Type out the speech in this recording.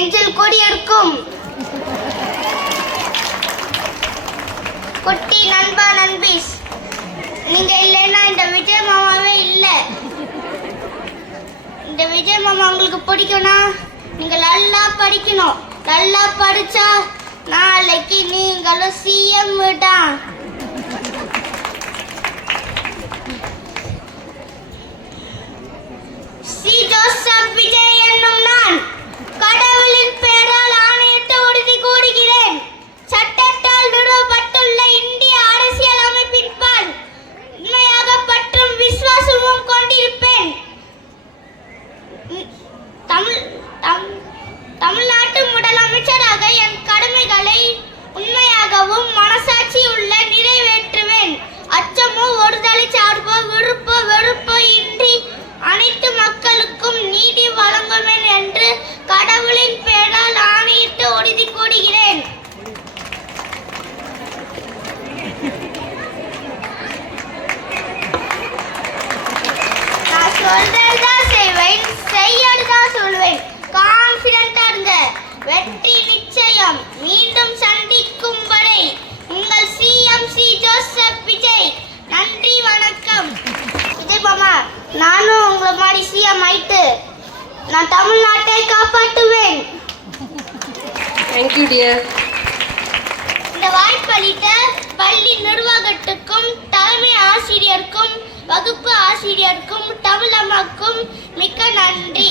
நெஞ்சில் கொடியிருக்கும் குட்டி நண்பா நண்பீஸ், நீங்க இல்லைன்னா இந்த விஜய் மாமாவே இல்லை. இந்த விஜய் மாமா உங்களுக்கு பிடிக்கும்னா நீங்க நல்லா படிக்கணும். நல்லா படிச்சா நாளைக்கு நீங்களும் சிஎம் தான். சி ஜோசப் விஜய் என்னும் நான் கடவுளின் பெயரால் ஆணையிட்டு உறுதி கூறுகிறேன். சட்டத்தால் நிறுவப்பட்டுள்ள இந்திய அரசியல் அமைப்பின் பால் உண்மையாக பற்றும் விசுவாசமும் கொண்டிருப்பேன். தமிழ்நாட்டு முதலமைச்சராக என் கடமைகளை உண்மையாகவும் மனசாட்சி உள்ள நிறைவேற்றுவேன். அச்சமோ ஒருதலை சார்போ விருப்போ வெறுப்போ இன்றி அனைத்து மக்களுக்கும் நீதி வழங்குவேன் என்று கடவுளின் பெயரால் ஆணையிட்டு உறுதி கூறுகிறேன். நான் சொல்றதுதான் செய்வேன், செய்யறதுதான் சொல்வேன். கான்ஃபிடென்ட்டா இருங்க, வெற்றி நிச்சயம். மீண்டும் சந்திக்கும் வரை உங்கள் சிஎம்சி ஜோசப் விஜய். நன்றி, வணக்கம். விஜய் மாமா, நானும் உங்களை மாதிரி சிஎம் ஆயிட்டு நான் தமிழ்நாட்டை காப்பாற்றுவேன். Thank you dear. இந்த வாய்ப்பளித்த பள்ளி நிர்வாகத்துக்கும் தலைமை ஆசிரியருக்கும் வகுப்பு ஆசிரியருக்கும் தமிழம்மாக்கும் மிக்க நன்றி.